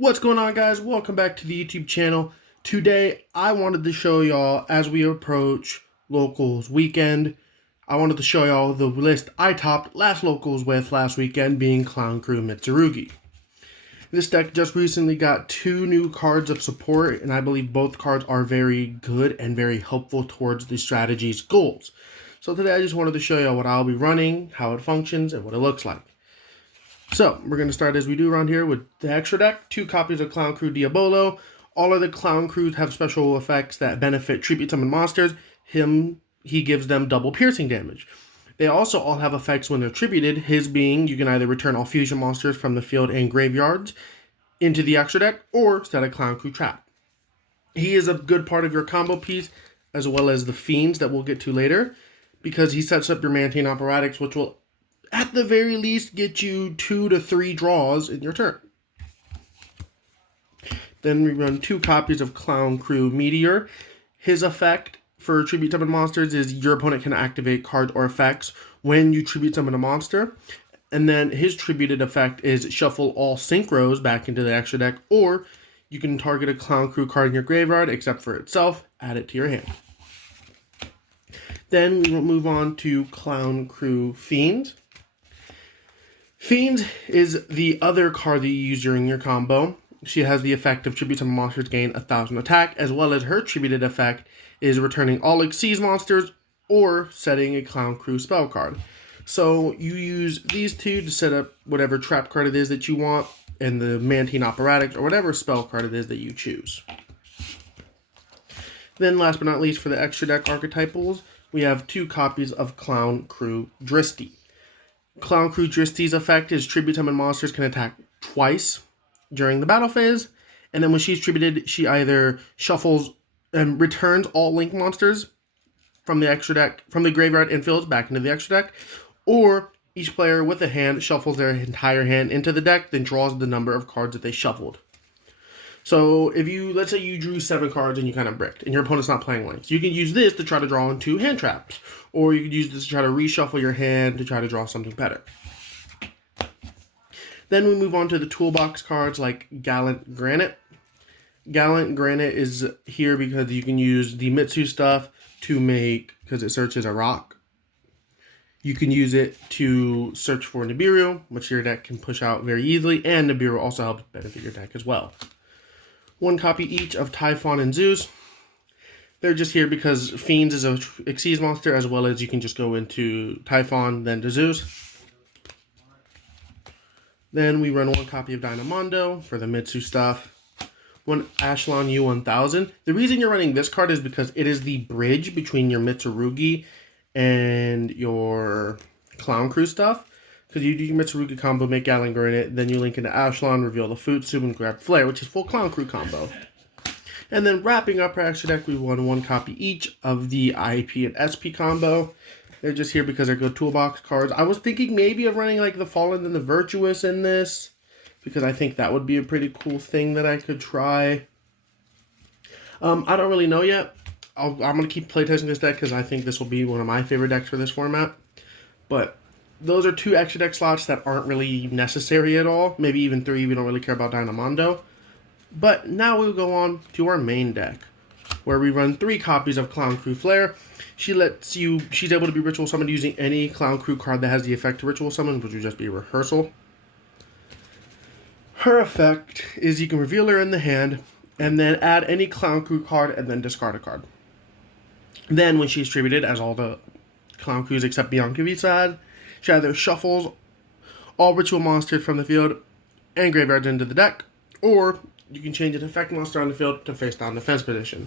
What's going on, guys? Welcome back to the YouTube channel. Today, I wanted to show y'all, as we approach Locals weekend, I wanted to show y'all the list I topped last Locals with last weekend, being Clown Crew Mitsurugi. This deck just recently got 2 new cards of support, and I believe both cards are very good and very helpful towards the strategy's goals. So today, I just wanted to show y'all what I'll be running, how it functions, and what it looks like. So, we're going to start as we do around here with the extra deck. 2 copies of Clown Crew Diabolo. All of the Clown Crews have special effects that benefit tribute summon monsters. He gives them double piercing damage. They also all have effects when they're tributed. His being, you can either return all fusion monsters from the field and graveyards into the extra deck, or set a Clown Crew trap. He is a good part of your combo piece, as well as the fiends that we'll get to later, because he sets up your Mantine Operatics, which will at the very least get you 2 to 3 draws in your turn. Then we run 2 copies of Clown Crew Meteor. His effect for tribute summon monsters is your opponent can activate cards or effects when you tribute summon a monster. And then his tributed effect is shuffle all synchros back into the extra deck, or you can target a Clown Crew card in your graveyard except for itself, add it to your hand. Then we will move on to Clown Crew Fiends. Fiends is the other card that you use during your combo. She has the effect of tribute summon monsters gain 1,000 attack, as well as her tributed effect is returning all Xyz monsters or setting a Clown Crew spell card. So you use these 2 to set up whatever trap card it is that you want, and the Mantine Operatics, or whatever spell card it is that you choose. Then last but not least, for the extra deck archetypals, we have 2 copies of Clown Crew Dristy. Clown Crew Dristy's effect is tribute summon monsters can attack twice during the battle phase, and then when she's tributed, she either shuffles and returns all link monsters from the extra deck, from the graveyard and fields back into the extra deck, or each player with a hand shuffles their entire hand into the deck, then draws the number of cards that they shuffled. So if you, let's say you drew 7 cards and you kind of bricked, and your opponent's not playing links, you can use this to try to draw in 2 hand traps, or you could use this to try to reshuffle your hand to try to draw something better. Then we move on to the toolbox cards like Gallant Granite. Gallant Granite is here because you can use the Mitsu stuff to make, because it searches a rock. You can use it to search for Nibiru, which your deck can push out very easily, and Nibiru also helps benefit your deck as well. 1 copy each of Typhon and Zeus. They're just here because Fiends is a Xyz monster, as well as you can just go into Typhon, then to Zeus. Then we run 1 copy of Dynamondo for the Mitsu stuff. 1 Ashlon U1000. The reason you're running this card is because it is the bridge between your Mitsurugi and your Clown Crew stuff. Because you do your Mitsurugi combo, make Gallant Granite, then you link into Ashlon, reveal the Futsu, and grab Flare, which is full Clown Crew combo. And then wrapping up our extra deck, we won 1 copy each of the IP and SP combo. They're just here because they're good toolbox cards. I was thinking maybe of running like the Fallen and the Virtuous in this, because I think that would be a pretty cool thing that I could try. I don't really know yet. I'm going to keep playtesting this deck because I think this will be one of my favorite decks for this format. But those are 2 extra deck slots that aren't really necessary at all. Maybe even 3 if you don't really care about Dynamondo. But now we'll go on to our main deck, where we run 3 copies of Clown Crew Flare. She's able to be ritual summoned using any Clown Crew card that has the effect to ritual summon, which would just be a rehearsal. Her effect is you can reveal her in the hand, and then add any Clown Crew card, and then discard a card. Then when she's tributed, as all the Clown Crews except Biancavica had, she either shuffles all ritual monsters from the field and graveyards into the deck, or you can change an effect monster on the field to face down defense position.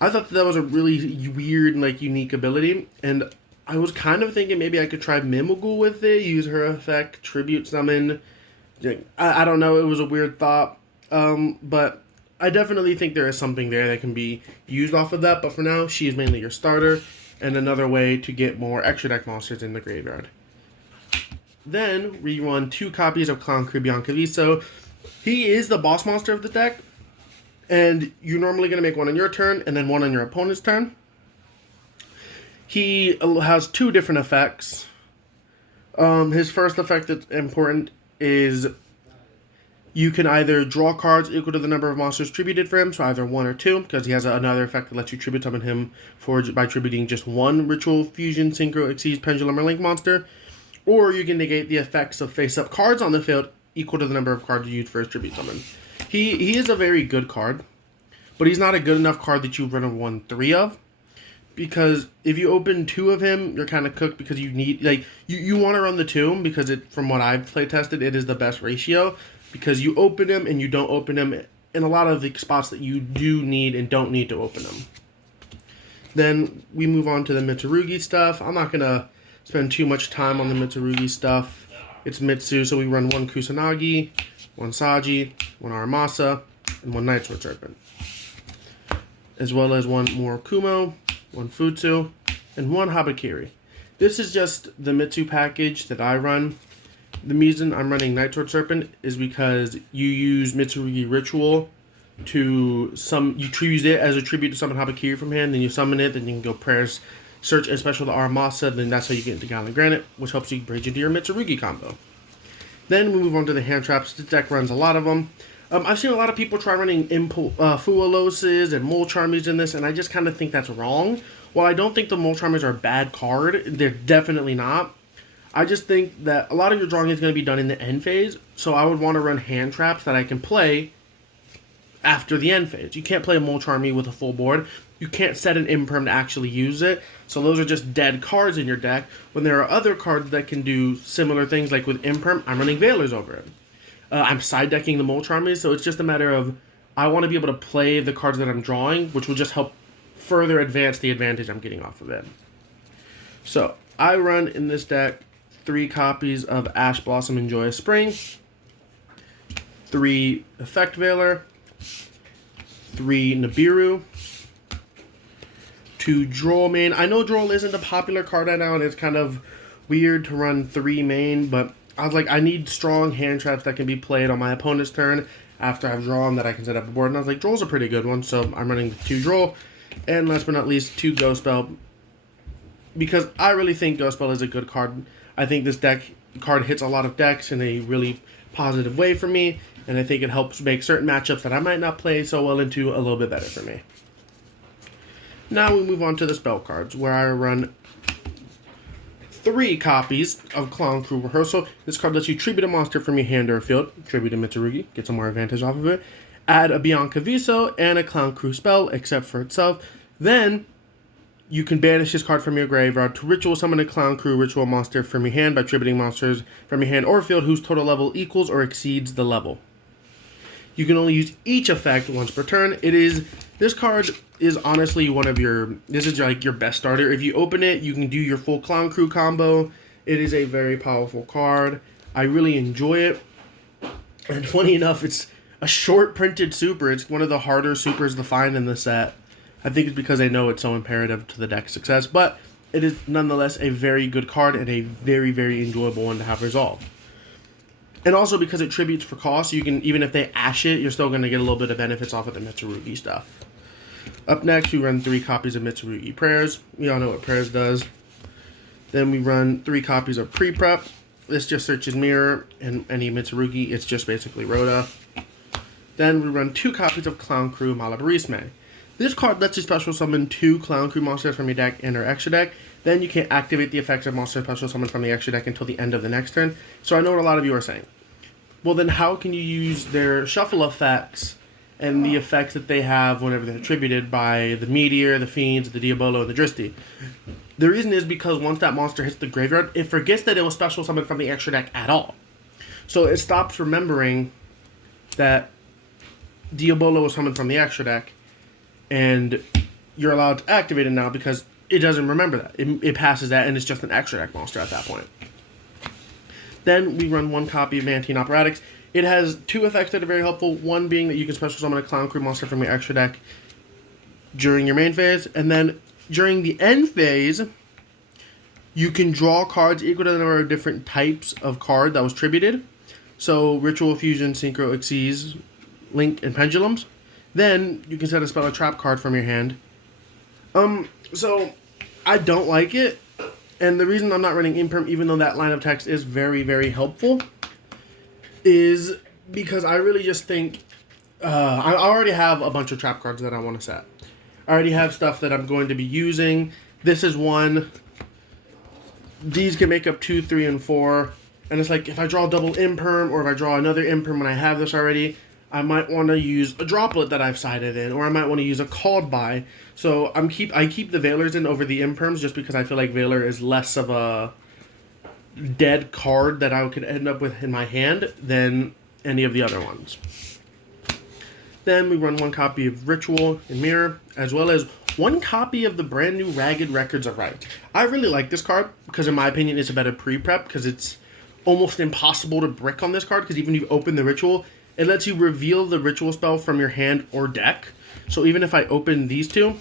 I thought that was a really weird and unique ability, and I was kind of thinking maybe I could try Mimigul with it, use her effect, tribute summon. I don't know, it was a weird thought, but I definitely think there is something there that can be used off of that, but for now, she is mainly your starter, and another way to get more extra deck monsters in the graveyard. Then, we run 2 copies of Clown Crew Biancavica. He is the boss monster of the deck, and you're normally going to make 1 on your turn, and then 1 on your opponent's turn. He has 2 different effects. His first effect that's important is You can either draw cards equal to the number of monsters tributed for him, so either 1 or 2, because he has another effect that lets you tribute summon him by tributing just one Ritual Fusion, Synchro, Exceeds, Pendulum, or Link monster. Or you can negate the effects of face-up cards on the field equal to the number of cards you use for his tribute summon. He is a very good card, but he's not a good enough card that you run a 1/3 of. Because if you open 2 of him, you're kind of cooked because you need, like, you want to run the 2 because from what I've play tested, it is the best ratio. Because you open him and you don't open him in a lot of the spots that you do need and don't need to open them. Then we move on to the Mitsurugi stuff. I'm not going to spend too much time on the Mitsurugi stuff. It's Mitsu, so we run 1 Kusanagi, 1 Saji, 1 Aramasa, and 1 Night Sword Serpent. As well as 1 Morokumo, 1 Futsu, and 1 Habakiri. This is just the Mitsu package that I run. The reason I'm running Night Sword Serpent is because you use Mitsurugi Ritual to you use it as a tribute to summon Habakiri from hand, then you summon it, then you can go prayers, search a special to Aramasa, then that's how you get into Gallon Granite, which helps you bridge into your Mitsurugi combo. Then we move on to the hand traps. This deck runs a lot of them. I've seen a lot of people try running Fualoses and Mole Charmies in this, and I just kind of think that's wrong. While I don't think the Mole Charmies are a bad card, they're definitely not. I just think that a lot of your drawing is going to be done in the end phase, so I would want to run hand traps that I can play after the end phase. You can't play a Mole Charmy with a full board. You can't set an imperm to actually use it, so those are just dead cards in your deck. When there are other cards that can do similar things, like with imperm, I'm running Veilers over it. I'm side decking the Mole Charmies, so it's just a matter of I want to be able to play the cards that I'm drawing, which will just help further advance the advantage I'm getting off of it. So I run in this deck 3 copies of Ash Blossom and Joyous Spring, 3 Effect Veiler, 3 Nibiru, 2 Droll main. I know Droll isn't a popular card right now, and it's kind of weird to run 3 main, but I was like, I need strong hand traps that can be played on my opponent's turn after I've drawn that I can set up a board. And I was like, Droll's a pretty good one, so I'm running 2 Droll. And last but not least, 2 Ghost Spell, because I really think Ghost Spell is a good card. I think this card hits a lot of decks in a really positive way for me, and I think it helps make certain matchups that I might not play so well into a little bit better for me. Now we move on to the spell cards, where I run 3 copies of Clown Crew Rehearsal. This card lets you tribute a monster from your hand or field, tribute a Mitsurugi, get some more advantage off of it, add a Bianca Viso and a Clown Crew spell, except for itself. Then you can banish this card from your graveyard to ritual summon a Clown Crew ritual monster from your hand by tributing monsters from your hand or field whose total level equals or exceeds the level. You can only use each effect once per turn. This card is honestly this is like your best starter. If you open it, you can do your full Clown Crew combo. It is a very powerful card. I really enjoy it. And funny enough, it's a short printed super. It's one of the harder supers to find in the set. I think it's because they know it's so imperative to the deck's success, but it is nonetheless a very good card and a very, very enjoyable one to have resolved. And also because it tributes for cost, you can, even if they ash it, you're still going to get a little bit of benefits off of the Mitsurugi stuff. Up next, we run 3 copies of Mitsurugi Prayers. We all know what Prayers does. Then we run 3 copies of Pre-Prep. This just searches Mirror, and any Mitsurugi, it's just basically Rhoda. Then we run 2 copies of Clown Crew Malabarisme. This card lets you special summon 2 Clown Crew monsters from your deck and or extra deck. Then you can't activate the effects of monster special summon from the extra deck until the end of the next turn. So I know what a lot of you are saying. Well, then how can you use their shuffle effects and the effects that they have whenever they're attributed by the Meteor, the Fiends, the Diabolo, and the Dristi? The reason is because once that monster hits the graveyard, it forgets that it was special summoned from the extra deck at all. So it stops remembering that Diabolo was summoned from the extra deck, and you're allowed to activate it now because it doesn't remember that. It passes that, and it's just an extra deck monster at that point. Then we run 1 copy of Mantine Operatics. It has 2 effects that are very helpful. One being that you can special summon a Clown Crew monster from your extra deck during your main phase, and then during the end phase, you can draw cards equal to the number of different types of card that was tributed. So Ritual Fusion, Synchro, Exceeds, Link, and Pendulums. Then you can set a spell or trap card from your hand. So I don't like it, and the reason I'm not running Imperm, even though that line of text is very, very helpful, is because I really just think I already have a bunch of trap cards that I want to set. I already have stuff that I'm going to be using. This is one. These can make up 2, 3, and 4. And it's like, if I draw a double imperm, or if I draw another imperm when I have this already, I might want to use a droplet that I've sided in, or I might want to use a called by. So I keep the Veilers in over the imperms just because I feel like Veiler is less of a dead card that I could end up with in my hand than any of the other ones. Then we run one copy of Ritual and Mirror, as well as one copy of the brand new Ragged Records of Rites. I really like this card because, in my opinion, it's a better pre-prep because it's almost impossible to brick on this card because even if you open the Ritual, it lets you reveal the Ritual spell from your hand or deck. So even if I open these two,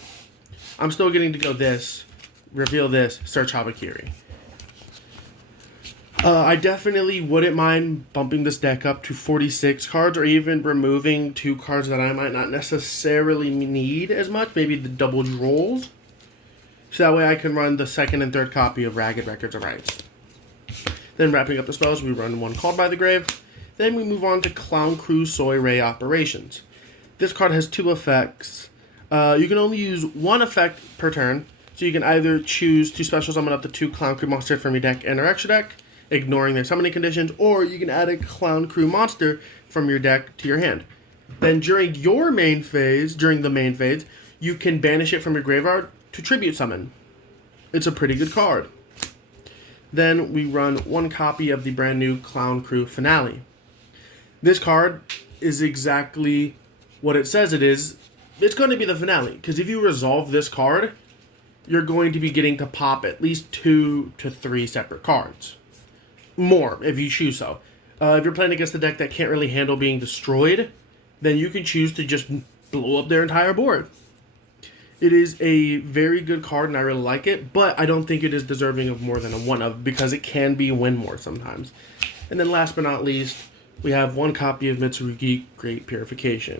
I'm still getting to go this, reveal this, search Habakiri. I definitely wouldn't mind bumping this deck up to 46 cards, or even removing 2 cards that I might not necessarily need as much, maybe the double rolls. So that way I can run the second and third copy of Ragged Records of Rites. Then wrapping up the spells, we run one Called by the Grave. Then we move on to Clown Crew Soy Ray Operations. This card has 2 effects. You can only use 1 effect per turn, so you can either choose to special summon up to 2 Clown Crew monsters from your deck and or extra deck, ignoring their summoning conditions, or you can add a Clown Crew monster from your deck to your hand. Then during the main phase, you can banish it from your graveyard to tribute summon. It's a pretty good card. Then we run one copy of the brand new Clown Crew Finale. This card is exactly what it says it is. It's going to be the finale, because if you resolve this card, you're going to be getting to pop at least 2 to 3 separate cards. More, if you choose so. If you're playing against a deck that can't really handle being destroyed, then you can choose to just blow up their entire board. It is a very good card, and I really like it, but I don't think it is deserving of more than a 1-of, because it can be win more sometimes. And then last but not least, we have one copy of Mitsurugi Great Purification.